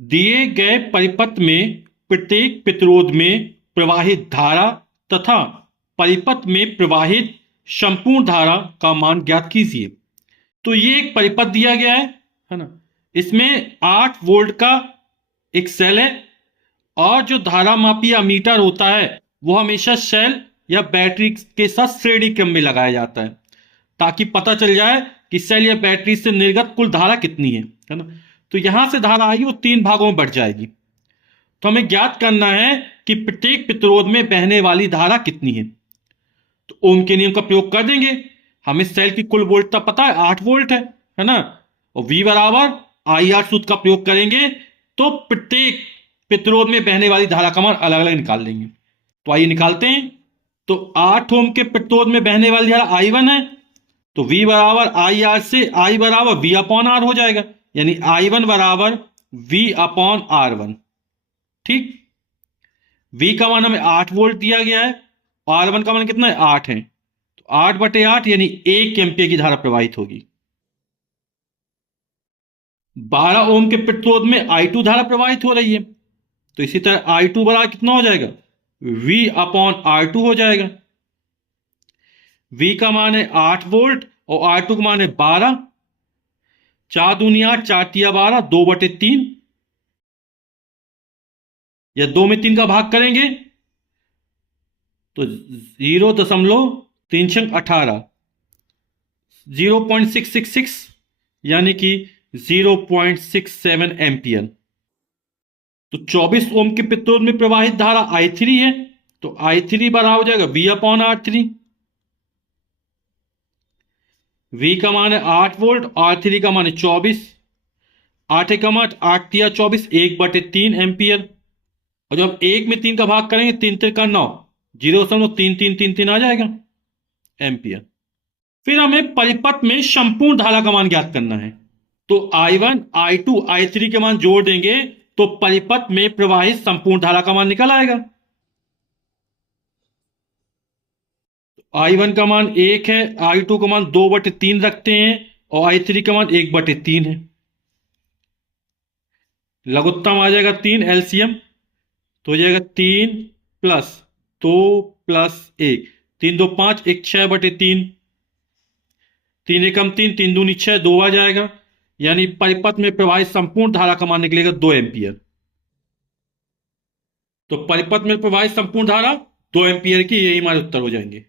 दिए गए परिपथ में प्रत्येक प्रतिरोध में प्रवाहित धारा तथा परिपथ में प्रवाहित संपूर्ण धारा का मान ज्ञात कीजिए। तो ये एक परिपथ दिया गया है ना। इसमें 8 वोल्ट का एक सेल है और जो धारा मापी या मीटर होता है वो हमेशा सेल या बैटरी के साथ श्रेणी क्रम में लगाया जाता है ताकि पता चल जाए कि सेल या बैटरी से निर्गत कुल धारा कितनी है ना। तो यहां से धारा आएगी वो 3 भागों में बढ़ जाएगी। तो हमें ज्ञात करना है कि प्रत्येक प्रतिरोध में बहने वाली धारा कितनी है। तो ओम के नियम का प्रयोग कर देंगे। हमें सेल की कुल वोल्टता पता है 8 वोल्ट है ना। और V बराबर आई आर सूत्र का प्रयोग करेंगे तो प्रत्येक प्रतिरोध में बहने वाली धारा का मान अलग अलग निकाल लेंगे। तो आइए निकालते हैं। तो 8 ओम के प्रतिरोध में बहने वाली धारा I1 है, तो V बराबर आई आर से I बराबर V अपॉन आर हो जाएगा, यानी I1 बराबर V अपॉन R1। ठीक, V का मान हमें 8 वोल्ट दिया गया है और R1 का मान कितना है 8 है। तो 8/8 यानी 1 एम्पियर की धारा प्रवाहित होगी। 12 ओम के प्रतिरोध में I2 धारा प्रवाहित हो रही है, तो इसी तरह I2 बराबर कितना हो जाएगा V अपॉन R2 हो जाएगा। V का मान है 8 वोल्ट और R2 का मान है 12। 4 दूनी 8, 4 तिया 12, 2/3 या 2 में 3 का भाग करेंगे तो 0.3618 0.666 यानी कि 0.67 एम्पियर। तो 24 ओम के प्रतिरोध में प्रवाहित धारा I3 है, तो I3 बराबर हो जाएगा V अपॉन R3। V का मान है 8 वोल्ट, R3 का मान है 24। 8 एकम 8, 8 तिया 24, 1/3 एम्पियर। और जब 1 में 3 का भाग करेंगे 3 त्रिका 9, 0.3333 आ जाएगा एम्पियर। फिर हमें परिपथ में संपूर्ण धारा का मान ज्ञात करना है। तो I1, I2, I3 के मान जोड़ देंगे तो परिपथ में प्रवाहित संपूर्ण धारा का मान निकल आएगा। I1 का मान 1 है, I2 का मान 2/3 रखते हैं और I3 का मान 1/3 है। लघुत्तम आ जाएगा 3 LCM, तो हो जाएगा 3 प्लस 2 प्लस 1, 3 2 5, 1 6/3, 3 एकम 3, 3 दूनी 6, 2 आ जाएगा, यानी परिपथ में प्रवाहित संपूर्ण धारा का मान निकलेगा 2 एम्पियर। तो परिपथ में प्रवाहित संपूर्ण धारा 2 एम्पियर की, यही हमारे उत्तर हो जाएंगे।